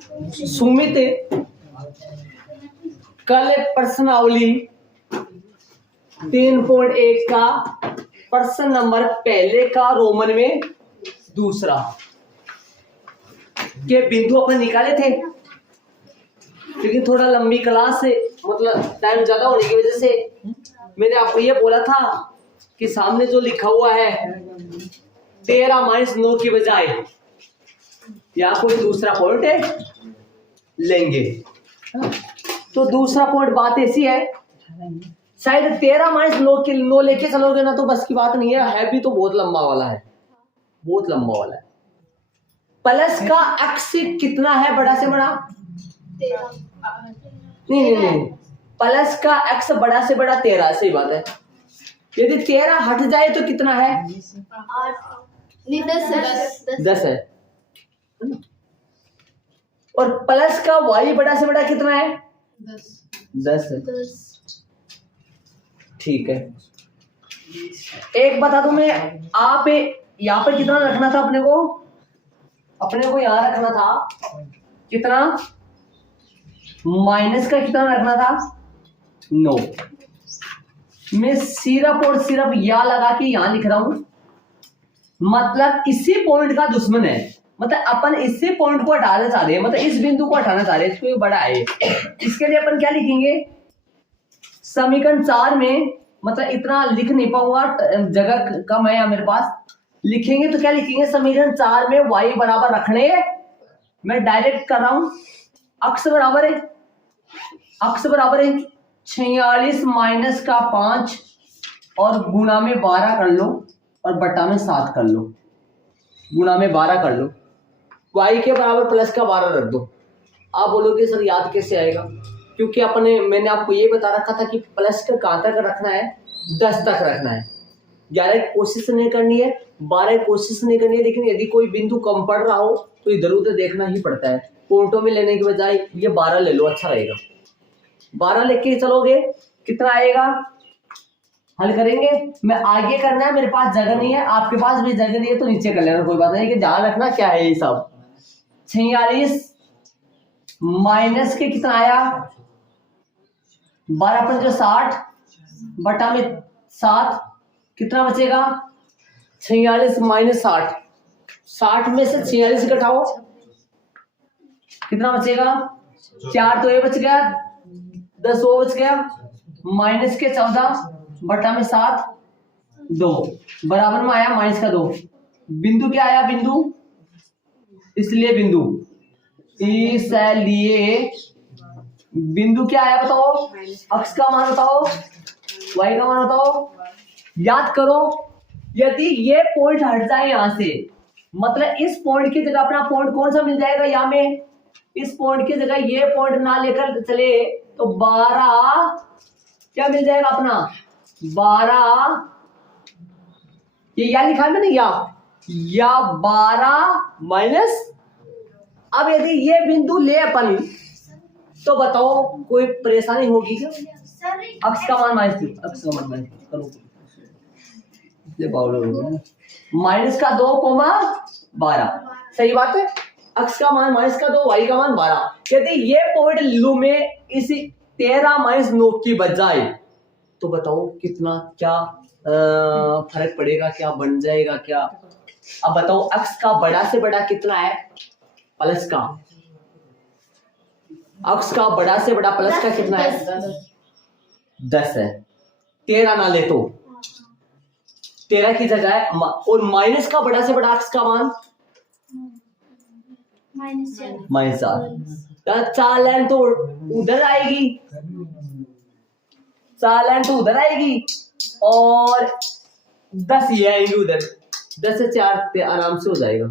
सुमित कल प्रश्नावली 3.1 का प्रश्न नंबर पहले का रोमन में दूसरा के बिंदु अपन निकाले थे, लेकिन थोड़ा लंबी क्लास है, मतलब टाइम ज्यादा होने की वजह से मैंने आपको ये बोला था कि सामने जो लिखा हुआ है 13-9 की बजाय यहाँ कोई दूसरा पॉइंट है लेंगे। तो दूसरा पॉइंट बात ऐसी है, शायद 13-9 लेके चलोगे ना तो बस की बात नहीं है भी तो बहुत लंबा वाला है, बहुत लंबा वाला है। प्लस का एक्स कितना है बड़ा से बड़ा? नहीं, प्लस का एक्स बड़ा से बड़ा 13, सही बात है। यदि 13 हट जाए तो कितना है? 10 है। और प्लस का वाई बड़ा से बड़ा कितना है? 10 है। ठीक है, एक बता दूं मैं, आप यहाँ पर कितना रखना था अपने को यहाँ रखना था कितना? माइनस का कितना रखना था? 9। मैं सिर्फ और सिर्फ या लगा के यहां लिख रहा हूं, मतलब इसी पॉइंट का दुश्मन है, मतलब अपन इसी पॉइंट को हटाना चाह रहे हैं, मतलब इस बिंदु को हटाना चाह रहे हैं, इसको बड़ा है। इसके लिए अपन क्या लिखेंगे? समीकरण 4 में, मतलब इतना लिख नहीं पाऊंगा, जगह कम है मेरे पास, लिखेंगे तो क्या लिखेंगे? समीकरण 4 में y बराबर रखने, मैं डायरेक्ट कर रहा हूं, अक्स बराबर है 46 माइनस का 5 और गुणा में 12 कर लो और बटा में 7 कर लो, गुणा में 12 कर लो, y के बराबर प्लस का 12 रख दो। आप बोलोगे सर याद कैसे आएगा? क्योंकि मैंने आपको ये बता रखा था कि प्लस का कहां तक रखना है? 10 तक रखना है। 11 कोशिश नहीं करनी है, 12 कोशिश नहीं करनी है, लेकिन यदि कोई बिंदु कम पड़ रहा हो तो इधर उधर देखना ही पड़ता है। पॉइंटों में लेने के बजाय ये 12 ले लो, अच्छा रहेगा। 12 लेके चलोगे कितना आएगा? हल करेंगे। मैं आगे करना है, मेरे पास जगह नहीं है, आपके पास भी जगह नहीं है तो नीचे कर लेना, कोई बात नहीं, कि ध्यान रखना क्या है ये सब। 46 माइनस के कितना आया? 12 60 बटा में 7, कितना बचेगा? 46 माइनस 60 में से 46 घटाओ, कितना बचेगा? 4 तो ये बच गया, 10 वो बच गया, माइनस के 14 बटा में 7, 2 बराबर में आया माइनस का 2। बिंदु क्या आया? बिंदु, इसलिए बिंदु क्या आया बताओ? अक्स का मान बताओ, वाई का मान बताओ। याद करो, यदि ये पॉइंट हट जाए यहां से, मतलब इस पॉइंट की जगह अपना पॉइंट कौन सा मिल जाएगा? यहाँ में इस पॉइंट की जगह ये पॉइंट ना लेकर चले तो 12 क्या मिल जाएगा अपना? 12, ये या लिखा है मैंने, या 12 माइनस। अब यदि ये बिंदु ले अपन तो बताओ कोई परेशानी होगी क्या? अक्स का मान माइनस करो, माइनस का 2,12, सही बात है। अक्स का मान माइनस का 2, वाई का मान 12। यदि ये पॉइंट लू में इसी 13-9 की बजाय तो बताओ कितना क्या फर्क पड़ेगा, क्या बन जाएगा क्या? अब बताओ अक्स का बड़ा से बड़ा कितना है? प्लस का, अक्स का बड़ा से बड़ा प्लस का कितना है? 10 है। 13 ना ले तो 13 की जगह, और माइनस का बड़ा से बड़ा अक्स का मान -4। 4 लाइन तो उधर आएगी, 4 लाइन तो उधर आएगी और 10 ये आएंगे उधर, 10 से 4 आराम से हो जाएगा।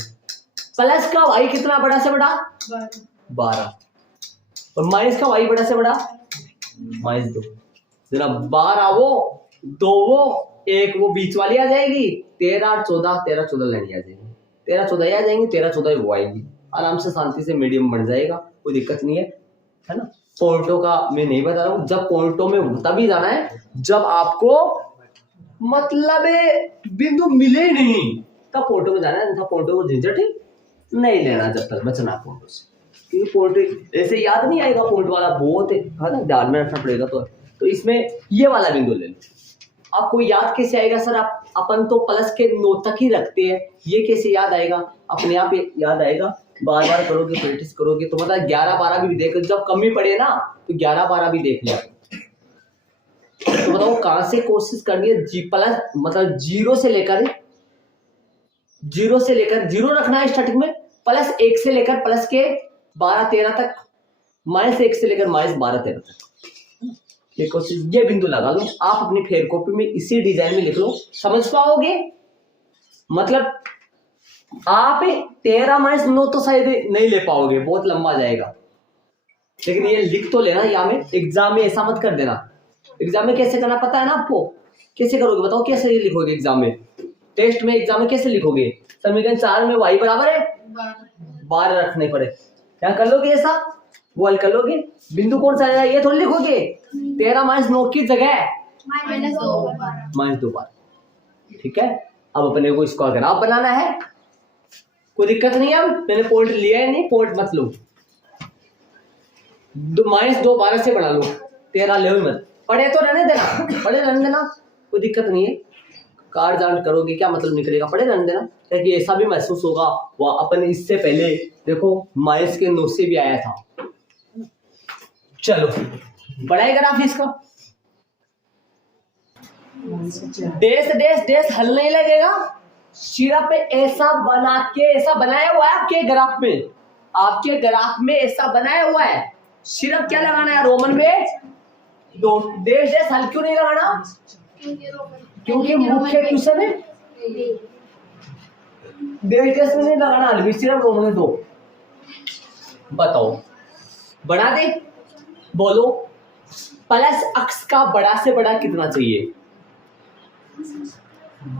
प्लस का वाई कितना बड़ा से बड़ा? 12। और माइनस का वाई बड़ा से बड़ा? -2। जरा 12 वो 2 वो 1 वो बीच वाली आ जाएगी, 13 14 लाइन आ जाएगी, 13 14 आ जाएंगी, 13 14 वो आएंगी, आराम से शांति से मीडियम बन जाएगा, कोई दिक्कत नहीं है ना। पॉइंटों का मैं नहीं बता रहा हूँ, जब पॉइंटों में तभी जाना है जब आपको मतलब बिंदु मिले नहीं तब पॉइंटों में जाना है, पॉइंटों को झंझट ही नहीं लेना, जब तक बचना पॉइंटों से। ये पॉइंट ऐसे याद नहीं आएगा, पॉइंट वाला बहुत है ना, ध्यान में रखना पड़ेगा। तो इसमें ये वाला बिंदु ले लो। आपको याद कैसे आएगा सर? आप अपन तो प्लस के 9 तक ही रखते हैं, ये कैसे याद आएगा? अपने आप याद आएगा, बार बार करोगे, प्रैक्टिस करोगे तो मतलब 11-12 भी देख, जब कमी पड़े ना तो 11-12 भी देख लिया। तो बताओ कहां से कोशिश करनी है? जी प्लस मतलब जीरो से लेकर जीरो रखना है स्टार्टिंग में, प्लस 1 से लेकर प्लस के 12-13 तक, माइनस 1 से लेकर माइनस 12-13 तक। ये कोशिश, ये बिंदु लगा लो आप अपनी फेयर कॉपी में, इसी डिजाइन में लिख लो, समझ पाओगे? मतलब आप 13-9 तो शायद नहीं ले पाओगे, बहुत लंबा जाएगा, लेकिन ये लिख तो लेना। यहाँ में एग्जाम में ऐसा मत कर देना। एग्जाम में कैसे करना पता है ना आपको? कैसे करोगे बताओ? कैसे लिखोगे एग्जाम में? टेस्ट में एग्जाम में कैसे लिखोगे? समीकरण 4 में y बराबर है 12 रखने पड़े, क्या कर लोगे? ऐसा वो हल कर लोगे। बिंदु कौन सा आएगा? ये थोड़ी लिखोगे 13-9 की जगह -2 बार। ठीक है, अब अपने को इसको अगर आप बनाना है कोई दिक्कत नहीं है। अब मैंने पॉइंट लिया है, नहीं पॉइंट मत लो, -2 12 से बना लो, 13 ले मत, पढ़े तो रहने देना, कोई दिक्कत नहीं है। कार जांच करोगे क्या मतलब निकलेगा, पढ़े रहने देना, ताकि ऐसा भी महसूस होगा वो अपन इससे पहले देखो माइनस के 9 से भी आया था। चलो बढ़ाई ग्राफ इसका, डेस हल नहीं लगेगा, सिर्फ पे ऐसा बना के, ऐसा बनाया हुआ है आपके ग्राफ में ऐसा बनाया हुआ है, सिर्फ क्या लगाना है? रोमन में दो डेस हल क्यों नहीं लगाना? क्योंकि मुख्य क्वेश्चन है, डेस में नहीं लगाना, हल भी सिर्फ रोमन में 2। बताओ बढ़ा दे, बोलो प्लस अक्स का बड़ा से बड़ा कितना चाहिए?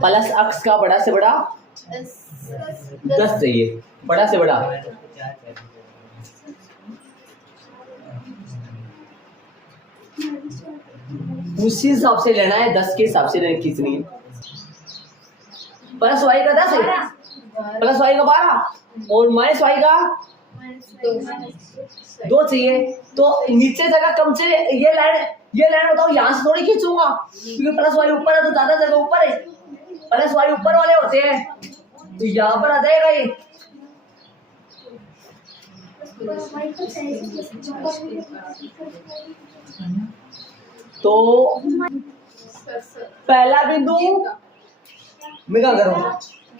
प्लस अक्स का बड़ा से बड़ा 10 चाहिए, बड़ा से बड़ा। उसी हिसाब से लेना है, 10 के हिसाब से खींचनी है। प्लस वाई का 10 है, प्लस वाई का 12 और माइनस वाई का 2 चाहिए। तो नीचे जगह कम से ये लाइन बताओ, यहां से थोड़ी खींचूंगा क्योंकि प्लस वाई ऊपर है तो ज्यादा जगह ऊपर है, प्लस वाई ऊपर वाले होते हैं, तो यहां पर आ जाएगा ये। तो पहला बिंदु मैं क्या करूँ?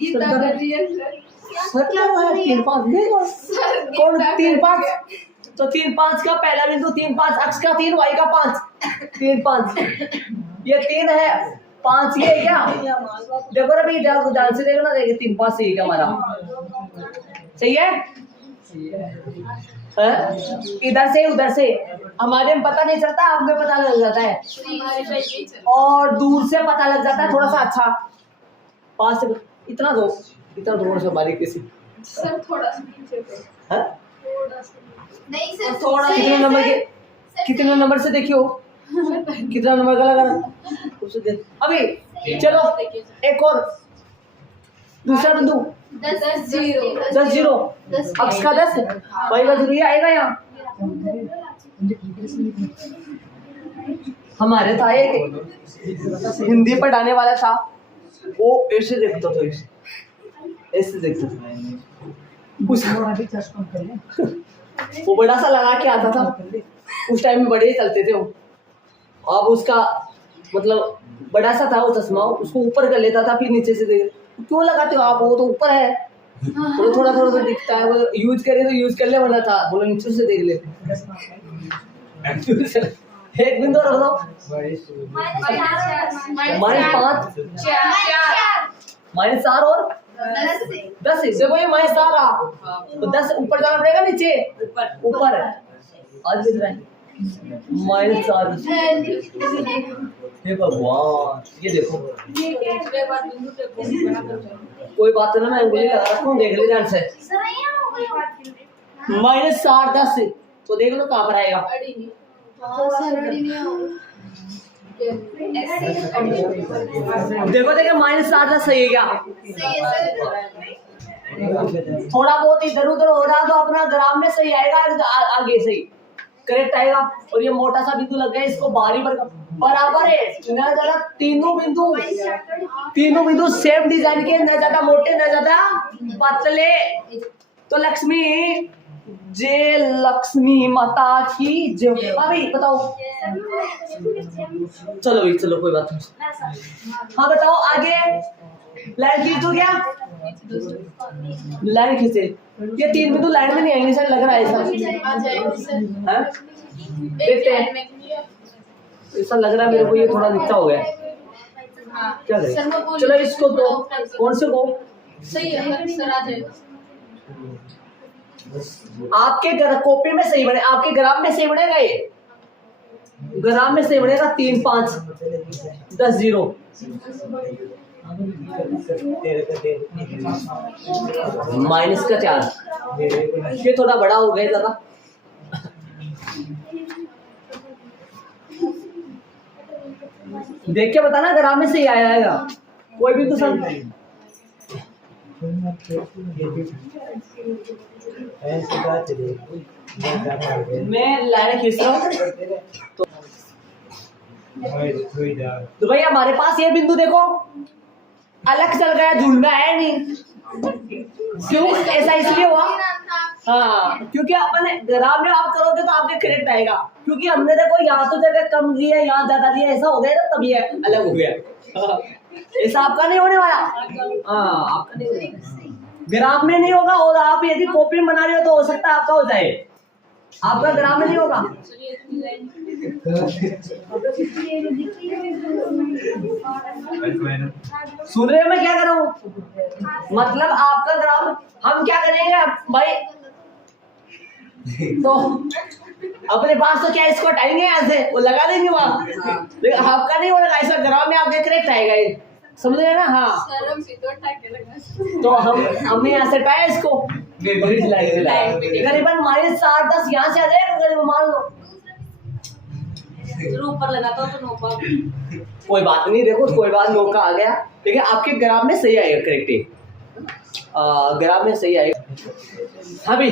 3-5 तो 3-5 का पहला बिंदु, 3-5 अक्स का 3 वाई का 5, 3-5 ये 3 है, 5 ये है क्या? देखो ना भाई, ध्यान से देखो ना, देखिए 3-5 सही है हमारा, सही है? इधर से उधर से हमारे में पता नहीं चलता, आप में पता लग जाता है, और दूर से पता लग जाता है थोड़ा सा। अच्छा 5 से इतना दो थोड़ा सा बारीकी से सर, थोड़ा सा नीचे पे, नहीं सर थोड़ा। कितने नंबर से देखियो, कितना नंबर का लगा अभी? चलो एक और दूसरा बिंदु 10-0 अक्स का 10 वाई का 0 आएगा यहाँ। हमारे था एक हिंदी पढ़ाने वाला था, वो ऐसे देखता था, ऐसे देखता था, वो बड़ा सा लगा के आता था, उस टाइम में बड़े ही चलते थे वो। अब उसका मतलब बड़ा सा था वो चश्मा, उसको ऊपर कर लेता था, फिर नीचे से देख, क्यों लगाते हो आप, वो तो ऊपर है, वो थोड़ा थोड़ा सा दिखता है, वो यूज करे तो यूज कर ले, वरना था बोलो नीचे से देख ले। एक बिंदु रख दो, -5 और 10 देखो ये -4 रहा, तो 10 ऊपर जाना पड़ेगा, नीचे ऊपर आज दिख रहा है -4। हे भगवान, ये देखो कोई बात ना, मैं उंगली लगा रखूं, देख ले ध्यान से, -4 10 तो देख लो कहाँ पर आएगा। देखो -4 10 सही है क्या? थोड़ा बहुत इधर उधर हो रहा तो अपना ग्राम में सही आएगा, आगे सही करेक्ट आएगा। और ये मोटा सा बिंदु लग गया, इसको बाहरी बराबर है न ज्यादा, तीनों बिंदु सेम डिजाइन के, न ज्यादा मोटे न ज्यादा पतले। तो लक्ष्मी जय लक्ष्मी माता की जय। भाभी बताओ। चलो भाई चलो कोई बात नहीं। हाँ बताओ आगे। लाइन खींच दो क्या? लाइन खींचे। ये तीन बिंदु लाइन में नहीं आएंगे सर, लग रहा है ऐसा। हाँ? देखते हैं, ऐसा लग रहा है मेरे को ये थोड़ा नीचा हो गया। क्या करें? चलो इसको तो कौन से को सही है सर, आ जाएगा। आपके कॉपी में सही बने, आपके ग्राम में सही बनेगा, ये ग्राम में सही बनेगा। 3 5 10 0 माइनस का 4, ये थोड़ा बड़ा हो गया ज्यादा। देख के बताना ग्राम में सही आएगा कोई भी तो सब। मैं लाइन खींच रहा हूँ तो भाई हमारे पास ये बिंदु देखो अलग चल गया, झूल में आया नहीं। क्यों ऐसा? इसलिए हुआ हाँ, क्योंकि अपन ग्राम में आप करोगे तो आपके करेक्ट आएगा, क्योंकि हमने देखो यहाँ तो जगह कम दी है, यहाँ ज्यादा दी है, ऐसा हो गया ना, तब ये अलग हो गया। ऐसा आपका नहीं होने वाला। हाँ आपका नहीं होगा, ग्राम में नहीं होगा। और आप यदि कॉपी बना रहे हो तो हो सकता है आपका हो जाए, आपका ग्राम में नहीं होगा। सुन रहे हो मैं क्या कर रहा हूँ? मतलब आपका ग्राम, हम क्या करेंगे भाई, तो अपने पास तो क्या इसको हटाएंगे यहाँ से, वो लगा देंगे वहाँ, लेकिन आपका नहीं होगा ऐसा। ग्राम में आपके करेक्ट आएगा ये, समझ रहे ना? हाँ तो हमने यहाँ से हटाया इसको, करीबन -4 10 यहाँ से आ जाएगा करीबन, मान लो ऊपर लगाता हूँ तो नौका, कोई बात नहीं। देखो कोई बात, नौका आ गया, लेकिन आपके ग्राम में सही आएगा करेक्ट, ग्राम में सही आएगा। हाँ भाई,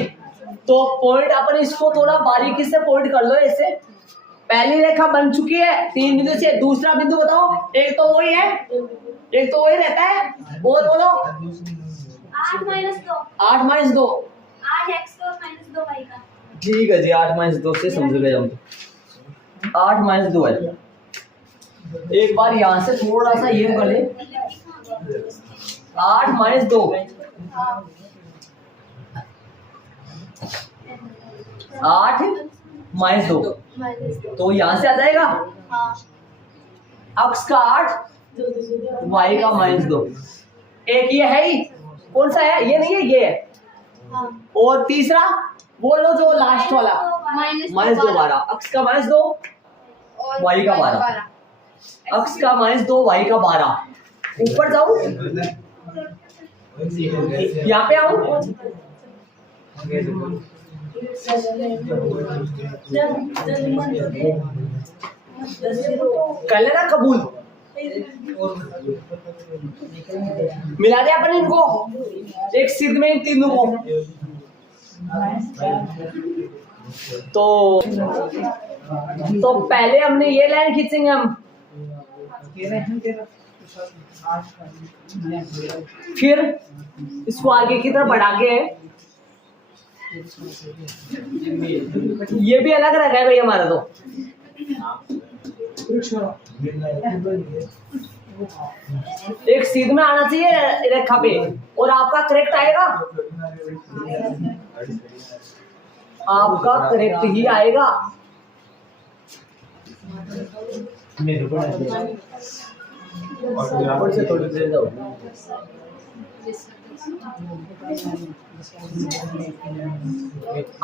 तो पॉइंट अपन इसको थोड़ा बारीकी से पॉइंट कर लो। ऐसे पहली रेखा बन चुकी है 3 बिंदु से, दूसरा बिंदु बताओ। एक तो वही है, एक तो वही रहता है, और बोलो 8 - 2 8 - 2 8x - 2y का। ठीक है जी, 8 - 2 से समझ गए हम। 8 - 2 है। एक बार यहाँ से थोड़ा सा ये कर ले, 8 - 2 8 - 2 तो यहाँ से आ जाएगा अक्ष का 8 y का -2। एक ये है ही, कौन सा है? ये नहीं है, ये है। और तीसरा बोलो जो लास्ट वाला -2 12, अक्ष का -2 y का 12, अक्ष का -2 y का 12। ऊपर जाऊं, यहाँ पे आऊं, कर लेना कबूल, मिला दे अपन इनको एक सिद्ध में इन तीनों को। तो पहले हमने ये लाइन खींचेंगे हम, फिर इसको आगे की तरफ बढ़ा के, ये भी अलग रखा है भाई हमारा। तो एक सीध में आना चाहिए रेखा पे, और आपका करेक्ट आएगा, आपका करेक्ट ही आएगा। और से थोड़ी देर जाओ।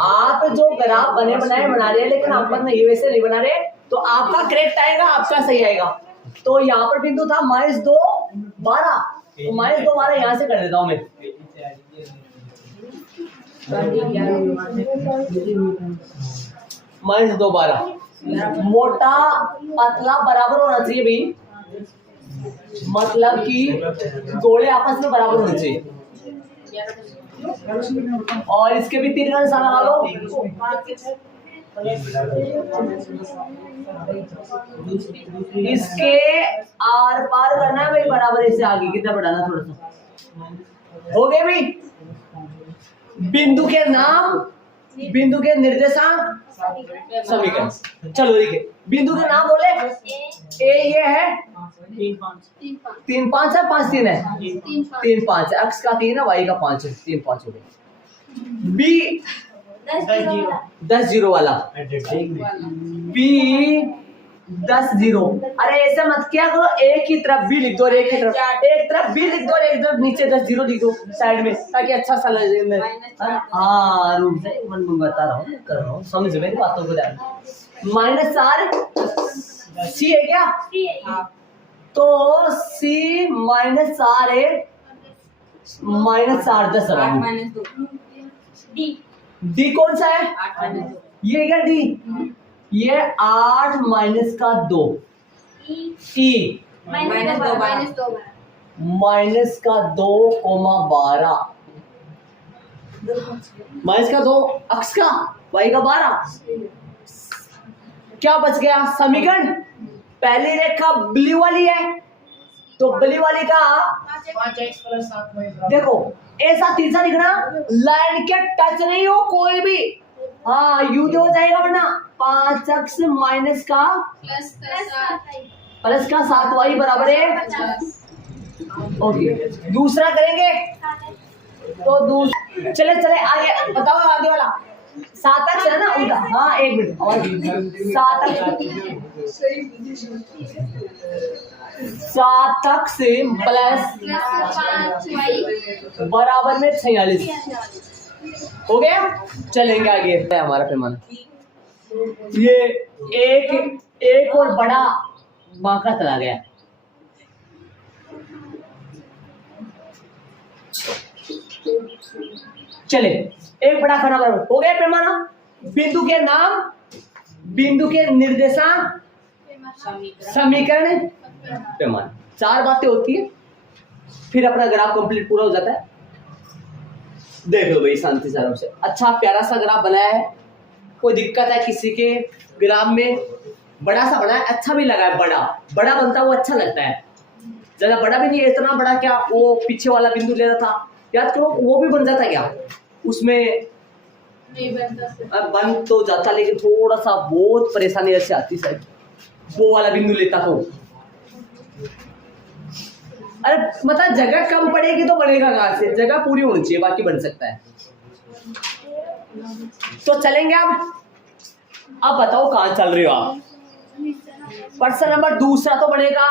आप जो ग्राफ बने बनाए बना रहे हैं, लेकिन अपन ये वैसे नहीं बना रहे, तो आपका करेक्ट आएगा, आपका सही आएगा। तो यहाँ पर बिंदु था -2 12, तो -2 12 यहाँ से कर देता हूँ मैं। -2 12 मोटा पतला बराबर होना चाहिए भाई, मतलब कि गोले आपस में बराबर होने चाहिए। और इसके भी 3 का निशान लगा लो। इसके आर पार करना है भाई, बराबर इससे आगे कितना बढ़ाना, थोड़ा सा हो गए भाई। बिंदु के नाम, बिंदु के निर्देशांक, समीकरण। चलो देखिए, बिंदु के नाम बोले, ए ये है 3 5 है, 5 3 है, 3 5 है, अक्ष का 3 है, वाई का 5 है, 3 5 हो गए। बी 10 0 वाला, बी 10 0। अरे ऐसा मत क्या करो, एक ही तरफ बी लिख दो और एक ही तरफ, एक तरफ बी लिख दो और एक तरफ नीचे 10 0 लिख दो साइड में, ताकि अच्छा सा लगे। हाँ रूप से मैं बता रहा हूँ, कर रहा हूँ, समझ मेरी बातों को ध्यान। -4 सी है क्या? तो सी -4 है, -4 10 डी कौन सा है? ये क्या डी? ये 8 - का 2 ई माइनस का 2, 12 माइनस का 2 अक्ष का, वाई का 12। क्या बच गया? समीकरण पहली रेखा ब्लू वाली है, तो ब्लू वाली का 5x + 7y देखो ऐसा तीसरा लिखना, लाइन के टच नहीं हो कोई भी। हाँ यू हो जाएगा, वरना 5x - का प्लस का 7y बराबर है 50। ओके दूसरा करेंगे, तो चले चले आगे बताओ, आगे वाला 7x है ना उनका। हाँ 1 मिनट और 7x प्लस बराबर में 46 हो गया। चलेंगे आगे, हमारा पैमाना ये एक और बड़ा बांका चला गया। चले एक बड़ा खाना बराबर हो गया पैमाना। बिंदु के नाम, बिंदु के निर्देशांक, समीकरण, पैमाना, 4 बातें होती है, फिर अपना ग्राफ कंप्लीट पूरा हो जाता है। देख लो भाई शांति से आराम से, अच्छा प्यारा सा ग्राफ बनाया है। कोई दिक्कत है किसी के ग्राफ में? बड़ा सा बना है, अच्छा भी लगा है, बड़ा बड़ा बनता है वो अच्छा लगता है। ज्यादा बड़ा भी नहीं है, इतना बड़ा क्या वो पीछे वाला बिंदु ले रहा था, याद करो वो भी बन जाता क्या उसमें? बन तो जाता, लेकिन थोड़ा सा बहुत परेशानी ऐसे आती सर, वो वाला बिंदु लेता तो। अरे मतलब जगह कम पड़ेगी तो बनेगा कहां से? जगह पूरी होनी चाहिए, बाकी बन सकता है। तो चलेंगे अब बताओ कहां चल रहे हो आप? प्रश्न नंबर दूसरा तो बनेगा,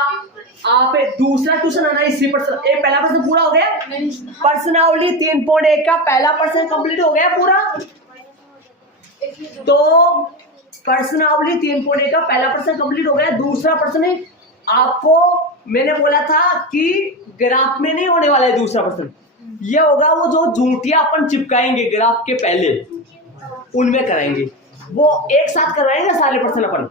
आप दूसरा क्वेश्चन आना इसी प्रश्न, एक पहला प्रश्न पूरा हो गया। प्रश्नावली 3.1 का पहला प्रश्न कंप्लीट हो गया पूरा। तो प्रश्नावली 3.1 का पहला प्रश्न कंप्लीट हो गया। दूसरा प्रश्न आपको मैंने बोला था कि ग्राफ में नहीं होने वाला है। दूसरा प्रश्न ये होगा, वो जो झूठियां अपन चिपकाएंगे ग्राफ के पहले उनमें कराएंगे, वो एक साथ करवाएंगे सारे प्रश्न अपन,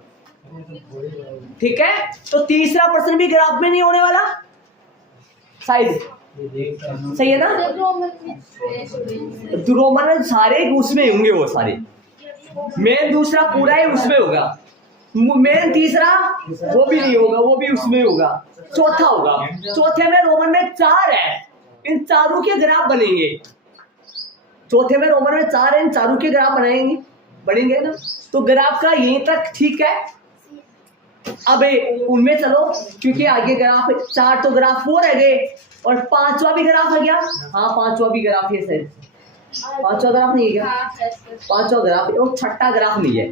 ठीक है? तो तीसरा प्रश्न भी ग्राफ में नहीं होने वाला, साइज सही है ना? रोमन में सारे उसमें होंगे, वो सारे मेन दूसरा पूरा ही उसमें होगा, मेन तीसरा वो भी नहीं होगा, वो भी उसमें होगा, चौथा होगा। चौथे में रोमन में 4 है, इन चारों के ग्राफ बनेंगे। चौथे में रोमन में 4 है, इन चारों के ग्राफ बनेंगे ना। तो ग्राफ का यहीं तक ठीक है। अब उनमें चलो, क्योंकि आगे ग्राफ 4 तो ग्राफ 4 रह गए, और 5वां भी ग्राफ आ गया। हाँ 5वां भी ग्राफ है सर, 5वां ग्राफ नहीं है क्या? 5वां ग्राफ है, और 6ठा ग्राफ नहीं है।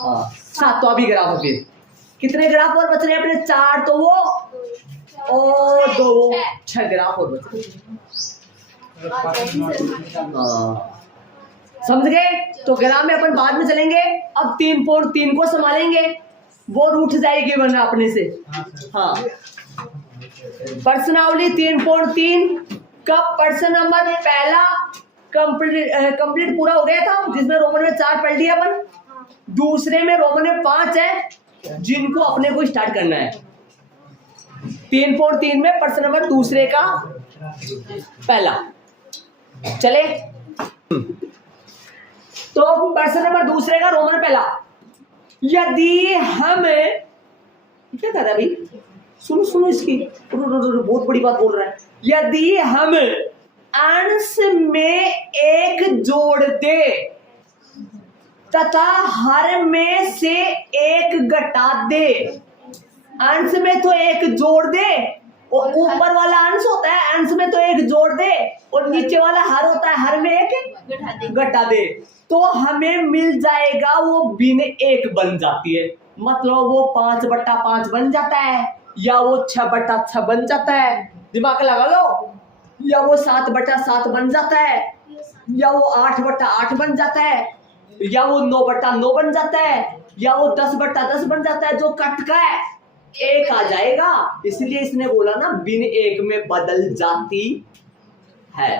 हाँ 7वां भी ग्राफ है। फिर कितने ग्राफ और बच रहे हैं अपने? 4 तो वो और 2, 6 ग्राफ और बच रहे। समझ गए? तो ग्राफ में अपन बाद में चलेंगे। अब 3.3 को संभालेंगे, वो रूठ जाएगी वरना अपने से। हाँ प्रश्नावली 3.3 का प्रश्न नंबर पहला कंप्लीट पूरा हो गया था, जिसमें रोमन में 4 पढ़ लिया अपन। दूसरे में रोमन में 5 है, जिनको अपने को स्टार्ट करना है। 3.3 में प्रश्न नंबर दूसरे का पहला, चले तो प्रश्न नंबर दूसरे का रोमन पहला, यदि हम क्या कर रहा है भाई, सुनो सुनो इसकी, बहुत बड़ी बात बोल रहा है। यदि हम अंश में एक जोड़ दे तथा हर में से एक घटा दे, अंश में तो एक जोड़ दे और ऊपर वाला अंश होता है, अंश में तो एक जोड़ दे और नीचे वाला हर होता है, हर में एक घटा दे, तो हमें मिल जाएगा वो भिन्न एक बन जाती है। मतलब वो 5/5 बन जाता है, या वो 6/6 बन जाता है, दिमाग लगा लो, या वो 7/7 बन जाता है, या वो 8/8 बन जाता है, या वो 9/9 बन जाता है, या वो 10/10 बन जाता है। जो कट का है एक आ जाएगा, इसलिए इसने बोला ना भिन्न एक में बदल जाती है।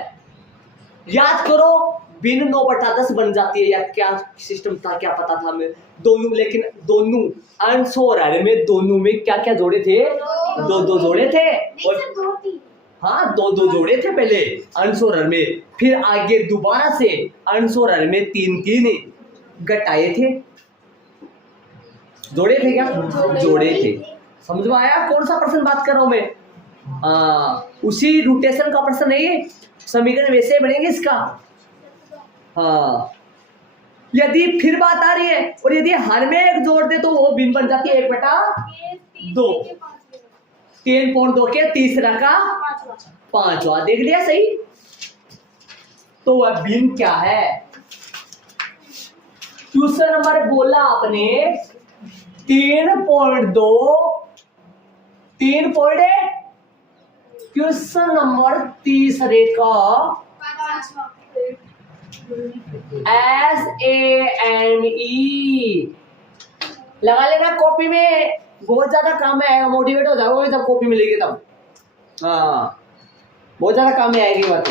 याद करो भिन्न 9/10 बन जाती है, या क्या सिस्टम था क्या पता था हमें दोनों, लेकिन दोनों अंश और हर में दोनों में क्या क्या जोड़े थे, दो जोड़े थे, और हाँ दो जोड़े थे पहले अंश और हर में, फिर आगे दोबारा से अंश और हर में 3 घटाए थे, जोड़े थे क्या, जोड़े थे। समझ में आया कौन सा प्रश्न बात कर रहा हूं मैं? उसी रोटेशन का प्रश्न है ये, समीकरण वैसे बनेंगे इसका। हाँ यदि फिर बात आ रही है, और यदि हर में एक जोड़ दे तो वो भिन्न बन जाती है 1/2, 3.2 के तीसरा का 5वां, देख लिया सही। तो वह भिन्न क्या है? क्वेश्चन नंबर बोला आपने 3.2, 3.8, क्वेश्चन नंबर तीसरे का SANE लगा लेना कॉपी में, बहुत ज्यादा काम में आएगा, मोटिवेट हो जाओगे जब कॉपी मिलेगी तब। हाँ बहुत ज्यादा काम में आएगी बात।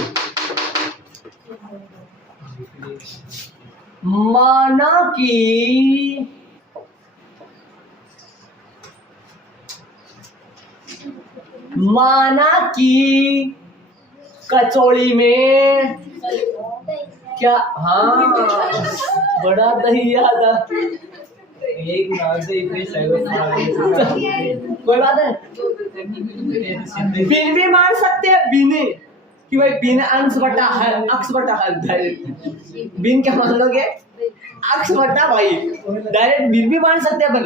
माना कि कचौड़ी में क्या, हाँ बड़ा दही याद आ, एक नाम से कोई बात है, बिन भी मान सकते हैं, बिन कि भाई बिन अंश बटा हर, अक्ष बटा हर, डायरेक्ट बिन क्या मान लोगे, अक्ष बटा भाई, डायरेक्ट बिन भी मान सकते हैं अपन,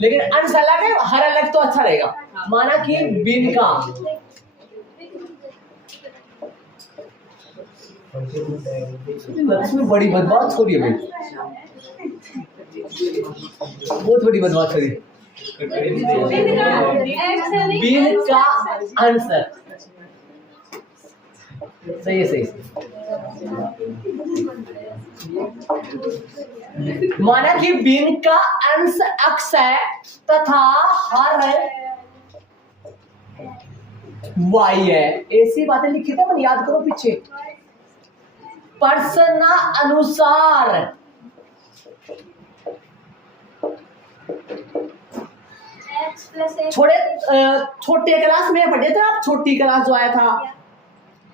लेकिन अंश अलग है हर अलग तो अच्छा रहेगा। माना कि बिन का इसमें बड़ी बदमाश हो रही है भाई, बहुत बड़ी बदमाश हो रही है। बिन का आंसर सही है, सही। माना कि बिन का अंश अक्ष है तथा हर y है, ऐसी बातें लिखी थी अपन, याद करो पीछे। प्रश्न अनुसार छोटे क्लास में पढ़े थे आप, छोटी क्लास जो आया था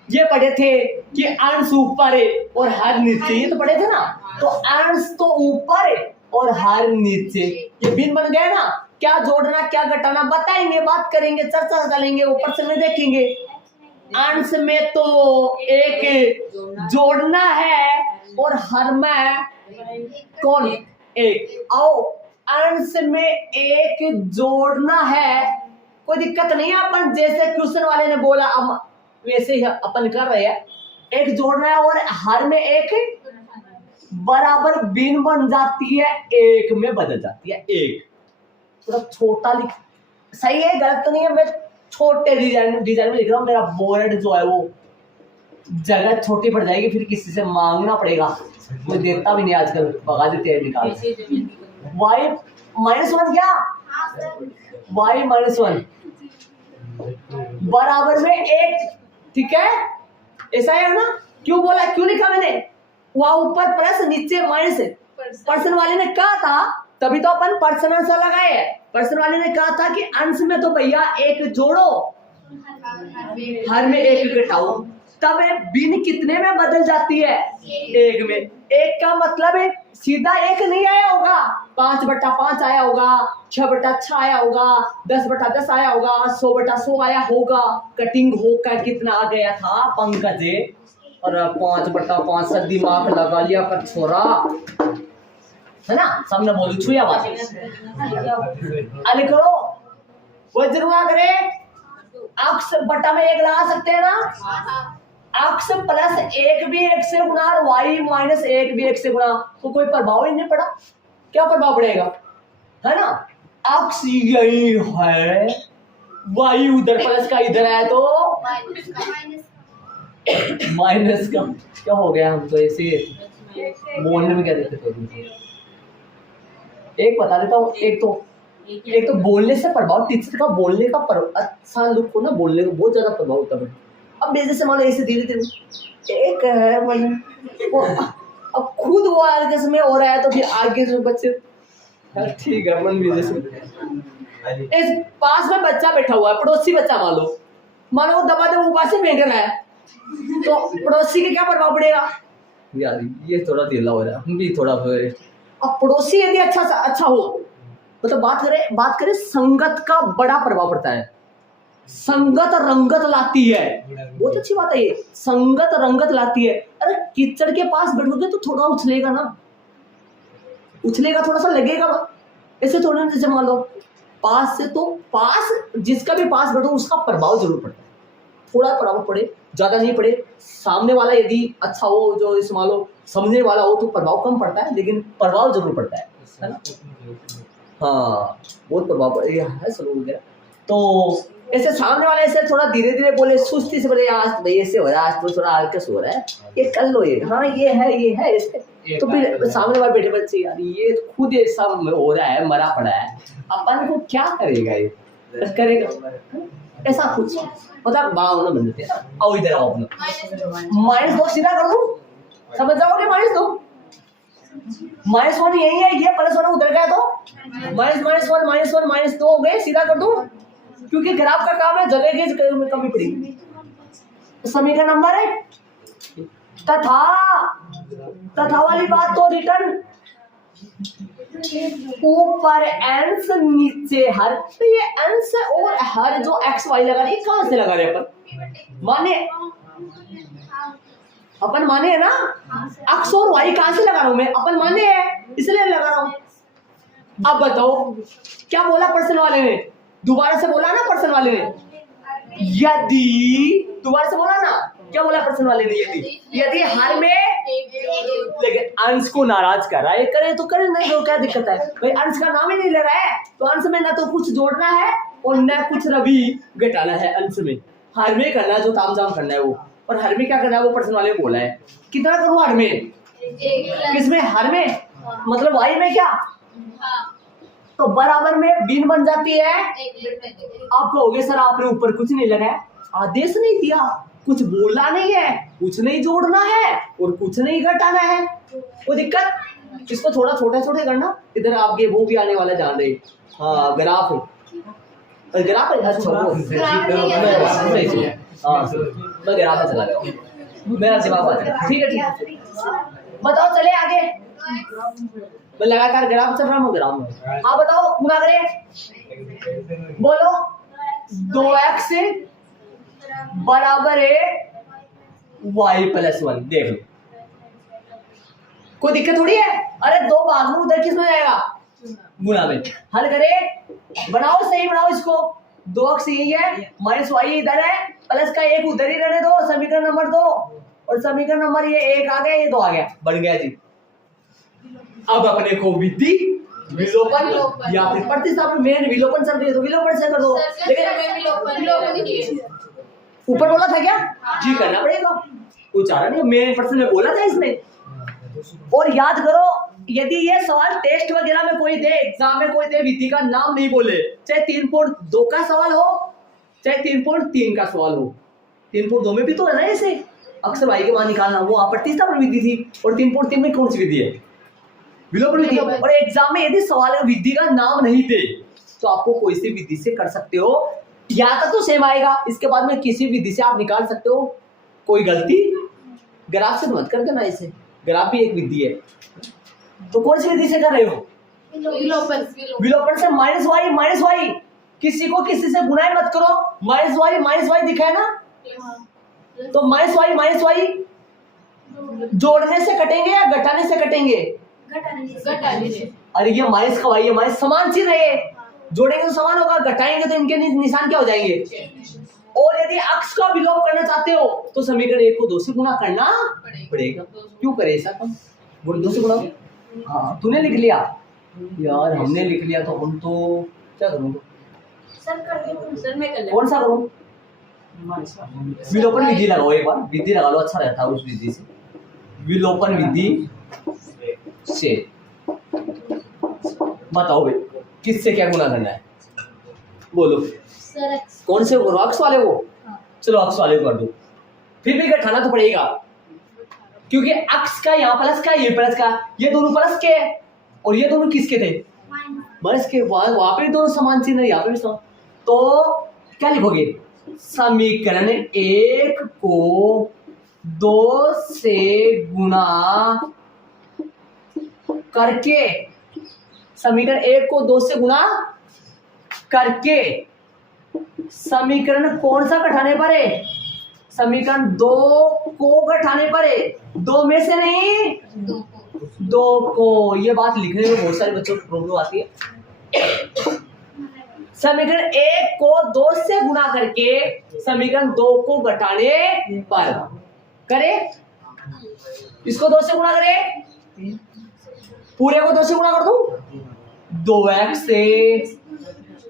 ये पढ़े थे कि अंश ऊपर है और हर नीचे, ये तो पढ़े थे ना। तो अंश तो ऊपर है और हर नीचे, ये भिन्न बन गया ना। क्या जोड़ना क्या घटाना बताएंगे, बात करेंगे, चर्चा करेंगे, ऊपर से में देखेंगे। अंश में तो एक जोड़ना है और हर में कौन एक, आओ अंश में एक जोड़ना है, कोई दिक्कत नहीं है। अपन जैसे क्वेश्चन वाले ने बोला अब वैसे ही अपन कर रहे हैं, एक जोड़ना है और हर में एक बराबर भिन्न बन जाती है, एक में बदल जाती है। एक थोड़ा छोटा लिख, सही है गलत तो नहीं है, मैं छोटे डिजाइन में लिख रहा हूँ। मेरा बोर्ड जो है वो जगह छोटी पड़ जाएगी, फिर किसी से मांगना पड़ेगा, मैं देता भी नहीं आजकल, भगा देते हैं निकाल। y-1 क्या, y-1 बराबर में एक, ठीक है ऐसा है ना। क्यों बोला, क्यों लिखा मैंने, वहां ऊपर प्लस नीचे माइनस, पर्सन वाले ने कहा था, तभी तो अपन पर्सन आंसर लगाए हैं। पर्सन वाले ने कहा था कि अंश में तो भैया एक जोड़ो, हर में एक घटाओ, तब बिन कितने में बदल जाती है? एक में। एक का मतलब है सीधा एक नहीं आया होगा, 5/5 आया होगा, 6/6 आया होगा, 10/10 आया होगा, 100/100 आया होगा। कटिंग होकर कितना आ गया था पंकज? और 5/5 से दिमाग लगा लिया कर छोरा, है ना? सबने बोली छुया बात अरे करो वज्र करे। अक्स बटा में 1 लगा सकते हैं ना? अक्स प्लस 1 भी 1 से गुणा और वाई माइनस 1 भी 1 से गुणा, तो कोई प्रभाव ही नहीं पड़ा। क्या प्रभाव पड़ेगा, है ना? अक्स यही है, वाई उधर प्लस का इधर है तो माइनस का। क्या हो गया हमको ऐसे बोलने में क्या दिक्कत होगी? एक बता देता हूँ, एक तो बोलने से प्रभाव, टीचर का बोलने का अच्छा लुक हो ना, बोलने का बहुत ज्यादा प्रभाव होता है। अब मेरे जैसे मान लो ऐसे धीरे धीरे एक है वो, अब खुद वो आगे में हो रहा है तो फिर आगे से बच्चे ठीक है मन भी जैसे इस पास में बच्चा बैठा हुआ है, पड़ोसी बच्चा मानो वो दबा दे ऊपर से फेंक रहा है, तो पड़ोसी के क्या प्रभाव पड़ेगा? यार ये थोड़ा ढीला हो रहा है, हम भी थोड़ा। अब पड़ोसी यदि अच्छा हो, मतलब बात करें संगत का बड़ा प्रभाव पड़ता है। संगत रंगत लाती है, बहुत अच्छी बात है ये, संगत रंगत लाती है। अरे कीचड़ के पास बैठोगे तो थोड़ा उछलेगा ना, उछलेगा, थोड़ा सा लगेगा, ऐसे थोड़ा ना। जैसे मान लो पास से, तो पास जिसका भी पास बैठो उसका प्रभाव जरूर पड़ता है, थोड़ा प्रभाव पड़े, ज्यादा नहीं पड़े। सामने वाला यदि अच्छा हो, जो इस मान लो समझने वाला हो, तो प्रभाव कम पड़ता है, लेकिन प्रभाव जरूर पड़ता है ना? हाँ बहुत प्रभाव है सलूक वगैरह। तो ऐसे सामने वाले ऐसे थोड़ा धीरे धीरे बोले, सुस्ती से बोले, आज भाई ऐसे हो रहा है, आज तो थोड़ा आलकस हो रहा है, ये कर लो, ये हाँ ये है ऐसे। तो फिर सामने वाले बैठे बच्चे, यार ये खुद ये सब हो रहा है, मरा पड़ा है, अपन को क्या करेगा, ये करेगा ऐसा कुछ, मतलब भावना बन जाती है ना। आओ इधर आओ अपना -2 सीधा कर दूं, समझ जाओगे? -1 यही है, ये +1 उधर गया तो -1 -1 -2 हो गए, सीधा कर दूं, क्योंकि ग्राफ का काम है जगह की कमी पड़ेगी। समीकरण नंबर है तथा वाली बात तो रिटर्न ऊपर अंश नीचे हर, तो ये अंश और हर जो x y लगा रही है, कहां से लगा रहे अपन माने है ना? x और y कहां से लगा रहा हूं मैं? अपन माने है इसलिए लगा रहा हूं। अब बताओ क्या बोला पर्सन वाले ने? दोबारा से बोला ना पर्सन वाले ने, यदि दोबारा से बोला ना, क्या बोला पर्सन वाले ने? यदि हर में, लेकिन अंश को नाराज कर रहा है, करे तो करे, नहीं तो क्या दिक्कत है भाई? अंश का नाम ही नहीं ले रहा है, तो अंश में ना तो कुछ जोड़ना है और न कुछ रवि घटाना है। अंश में हर में करना है, जो तामझाम करना है वो, और हर में क्या करना है वो पर्सन वाले ने बोला है। कितना करूँ हर में? किसमें? हर में, मतलब वाई में क्या, तो बराबर में बिन बन जाती है। आप कहोगे सर आपने ऊपर कुछ नहीं लगाया, आदेश नहीं दिया, कुछ बोला नहीं है, कुछ नहीं जोड़ना है और कुछ नहीं घटाना है, वो दिक्कत। इसको थोड़ा छोटे करना, इधर आपके वो भी आने वाला जान रहे। हाँ ग्राफ है, ग्राफ है, अच्छा मैं ग्राफ में चला गया, मेरा दिमाग आ गया। ठीक है बताओ, चले आगे। मैं लगातार ग्राफ चल रहा हूँ, ग्राफ में। हाँ बताओ, गुणा करें, बोलो। 2x बराबर है y+1, देख लो कोई दिक्कत थोड़ी है। अरे 2 भाग में उधर किस में जाएगा? गुणा में। हल करे, बनाओ सही बनाओ इसको। 2x यही है, -y इधर है, प्लस का 1 उधर ही रहने दो, समीकरण नंबर 2, और समीकरण नंबर ये 1 आ गया, ये 2 आ गया, बन गया जी। अब अपने को विधि विलोपन या फिर प्रतिस्थापन, मेन विलोपन चल रही है तो विलोपन से कर दो। लेकिन ऊपर बोला था क्या जी, करना पड़ेगा, कुछ आ रहा नहीं, मेन पर्सन में बोला था इसमें। और याद करो, यदि ये सवाल टेस्ट वगैरह में कोई दे, एग्जाम में कोई दे, विधि का नाम नहीं बोले, चाहे 3.2 का सवाल हो, चाहे 3.3 का सवाल हो। 3.2 में भी तो है ना ऐसे अक्सर y के मान निकालना, वो प्रतिस्थापन विधि थी, और 3.3 में कौन सी विधि है? विलोपन विधि। और एग्जाम में यदि सवाल विधि का नाम नहीं दे तो आपको कोई सी विधि से कर सकते हो, या तक तो सेम आएगा, इसके बाद में किसी विधि से आप निकाल सकते हो, कोई गलती? ग्राफ से मत कर देना इसे, ग्राफ भी एक विधि है। तो कौन सी विधि से कर रहे हो? विलोपन से माइनस वाई। किसी को किसी से गुना मत करो, माइनस वाई दिखा है ना, तो माइनस वाई जोड़ने से कटेंगे या घटाने से कटेंगे? घटाने से। अरे ये माइनस का वाई है, माइनस समान चीज है, जोड़ेंगे तो समान होगा, घटाएंगे तो इनके निशान क्या हो जाएंगे? और यदि अक्ष का विलोप करना चाहते हो तो समीकरण 1 को 2 से गुना करना पड़ेगा। क्यों करे ऐसा? तुम 2 से गुना। हाँ तूने लिख लिया यार, हमने लिख लिया तो हम तो क्या करूँगा? सर कर दो सर, मैं कर लेता कौन सा करूँ? विलोपन विधि लगाओ, एक बार विधि लगा लो, अच्छा रहता है उस विधि से। विलोपन विधि से बताओ भाई किससे क्या गुना करना है, बोलो। सर कौन से करो? अक्ष वाले को। चलो अक्ष वाले को कर दो, फिर भी घटाना तो पड़ेगा क्योंकि अक्ष का यहाँ प्लस का, ये प्लस का, ये दोनों प्लस के और ये दोनों किसके थे? माइनस के। वहां पे दोनों समान चिन्ह है, यहाँ पे भी समान। तो क्या लिखोगे? समीकरण 1 को 2 से गुना करके, समीकरण 1 को 2 से गुना करके समीकरण कौन सा घटाने पर है? समीकरण 2 को घटाने पर है, 2 में से नहीं, 2 को। ये बात लिखने में बहुत सारे बच्चों को प्रॉब्लम आती है। समीकरण 1 को 2 से गुना करके समीकरण 2 को घटाने पर करे, इसको 2 से गुना करे, पूरे को 2 से गुना कर दूं, 2x से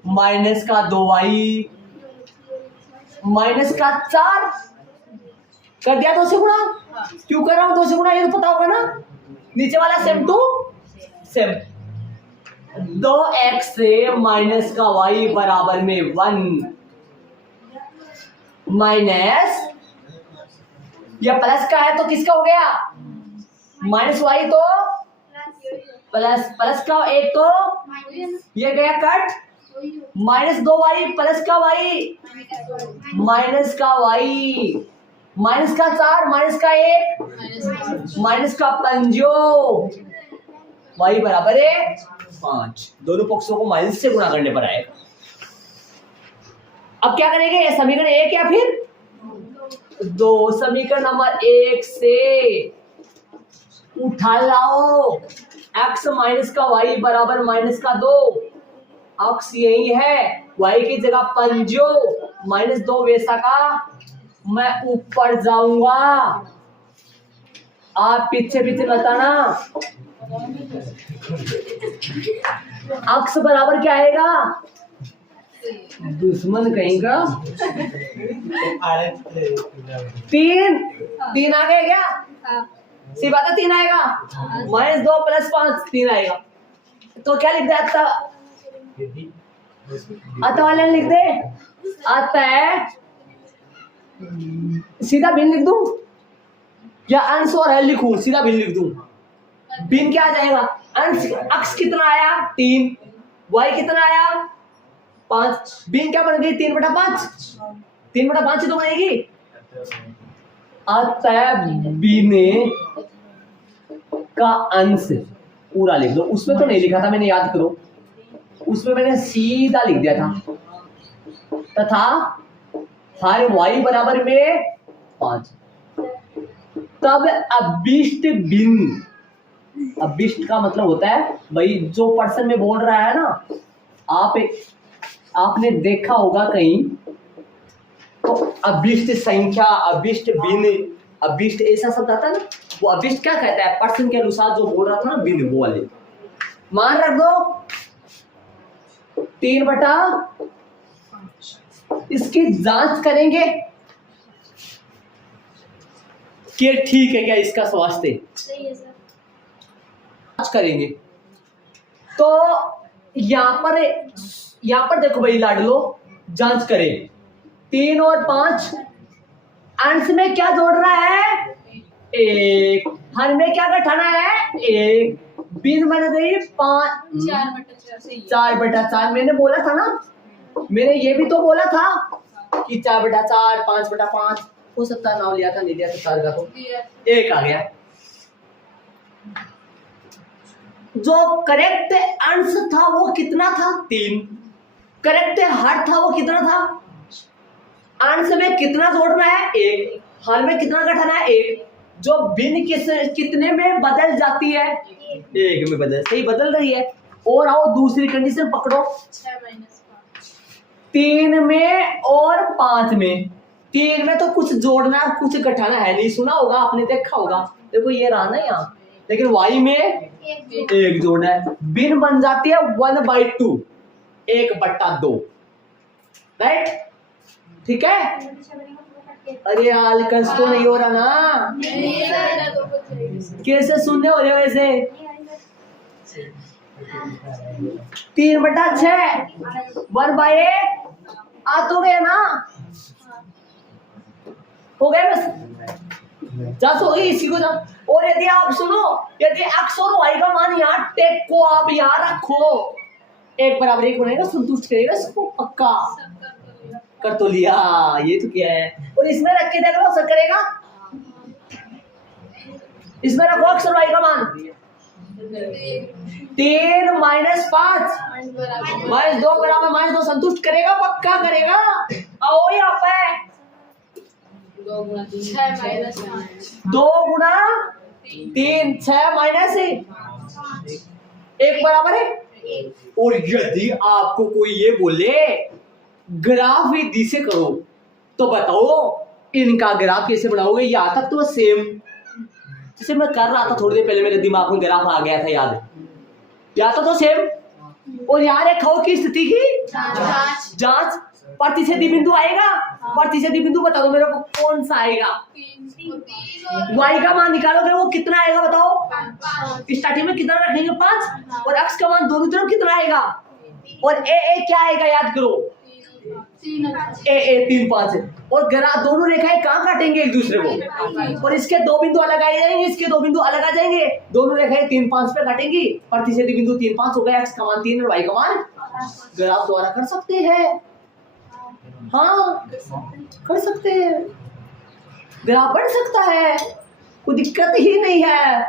माइनस का 2y माइनस का 4 कर दिया 2 से गुना। क्यों कर रहा हूं 2 से गुना? ये तो पता होगा ना, नीचे वाला सेम टू सेम। 2x से माइनस का y बराबर में 1 माइनस, यह प्लस का है तो किसका हो गया? माइनस y तो प्लस का 1 तो ये गया कट, माइनस 2y प्लस का y माइनस का y माइनस का 4 माइनस का 1 माइनस का 5 y बराबर है 5। दोनों पक्षों को माइनस से गुणा करने पर आएगा। अब क्या करेंगे? समीकरण 1 या फिर 2? समीकरण नंबर 1 से उठा लाओ x माइनस का y बराबर माइनस का 2, अक्ष यही है, y की जगह 5 माइनस 2 वैसा का, मैं ऊपर जाऊंगा, आप पीछे पीछे बताना। अक्ष बराबर क्या आएगा? दुश्मन कहीं का 3 आ गए क्या? सी बात है 3 आएगा, माइनस 2 प्लस 5 3 आएगा। तो क्या लिख दे? अतः वाले लिख दे, अतः सीधा भिन्न लिख दूं या अंश और हल लिखूं? सीधा भिन्न लिख दूं। भिन्न क्या आ जाएगा? अंश अक्ष कितना आया? 3, y कितना आया? 5। भिन्न क्या बन गई? 3/5। 3/5 ही तो बनेगी। अतः भिन्न का अंश पूरा लिख दो। उसमें तो नहीं लिखा था मैंने, याद करो, उसमें मैंने सीधा लिख दिया था, तथा हर y बराबर में 5। तब अभिष्ट भिन्न, अभिष्ट का मतलब होता है भाई जो पर्सन में बोल रहा है ना, आपने देखा होगा कहीं, तो अभिष्ट संख्या, अभिष्ट भिन्न, अभिष्ट ऐसा शब्द आता है ना, वो अभिष्ट क्या कहता है? पर्सन के अनुसार जो बोल रहा था ना, भिन्न, वो वाले मान रख दो 3/5। इसकी जांच करेंगे कि ठीक है क्या इसका स्वास्थ्य, सही है सर। जांच करेंगे। तो यहां पर देखो भाई लाडलो, जांच करें 3 और 5, अंश में क्या जोड़ रहा है? 1, हर में क्या घटाना है? 1। भिन्न बन गई 5, 4/4। मैंने बोला था ना, मैंने ये भी तो बोला था कि 4/4, 5/5। हो सकता है नाम लिया था, नहीं लिया था सर का, तो दिया। 1 आ गया। जो करेक्ट आंसर था वो कितना था? 3। करेक्ट हर था वो कितना था? आंसर में कितना जोड़ना है? 1। हर में कितना घटाना है? 1। जो भिन्न कितने में बदल जाती है? 1 में बदल, सही बदल रही है। और आओ दूसरी कंडीशन पकड़ो, 6 माइनस 5। 3 में और 5 में। 3 में तो कुछ जोड़ना कुछ घटाना है नहीं, सुना होगा आपने, देखा होगा। देखो ये रहा ना यहाँ, लेकिन y में 1 जोड़ना है। भिन्न बन जाती है 1/2, 1/2, राइट? ठीक है। अरे यार कष्ट तो नहीं हो रहा ना, नहीं सर, तो कुछ नहीं। कैसे सुनने हो रहे हो ऐसे? 3/6 1/8 आ तो गया ना, हो गया बस। जा सो गई इसी को जा। और यदि आप सुनो, यदि x और y का मान यहाँ टेक को आप यहाँ रखो, 1 बराबर 1 बनेगा, संतुष्ट करेगा इसको पक्का। कर तो लिया, ये तो क्या है। और इसमें रख के देख लो सर करेगा, इसमें रखो x और y का मान 3 - 5 -2 बराबर -2, संतुष्ट करेगा पक्का करेगा। आओ यहाँ पे 2 गुना 3 6 माइनस 5। 2 गुना 3 6 माइनस 1 बराबर है। और यदि आपको कोई ये बोले ग्राफ विधि से करो, तो बताओ इनका ग्राफ कैसे बनाओगे? यहाँ तक तो सेम, जैसे मैं कर रहा था थोड़ी देर पहले, मेरे दिमाग में ग्राफ आ गया था, याद है? यहाँ तक तो सेम। और यहाँ रेखाओं की स्थिति की जांच। प्रतिच्छेदी बिंदु आएगा, प्रतिच्छेदी बिंदु बता दो मेरे को कौन सा आएगा? y का मान निकालोगे वो कितना आएगा बताओ? स्टार्टिंग में कितना रखेंगे? 5। और x का मान दोनों तरफ कितना आएगा? और a क्या आएगा याद करो? a 3 5 है। और ग्राफ दोनों रेखाएं कहाँ काटेंगे एक दूसरे को? और इसके 2 बिंदु अलग आ जाएंगे, इसके 2 बिंदु अलग आ जाएंगे, दोनों रेखाएं 3 5 पे काटेंगी। प्रतिच्छेदी बिंदु 3 5 हो गया, x का मान 3 और y का मान। ग्राफ द्वारा कर सकते हैं, हाँ कर सकते हैं, ग्राफ बन सकता है, कोई दिक्कत ही नहीं है,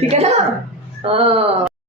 ठीक है ना? हाँ।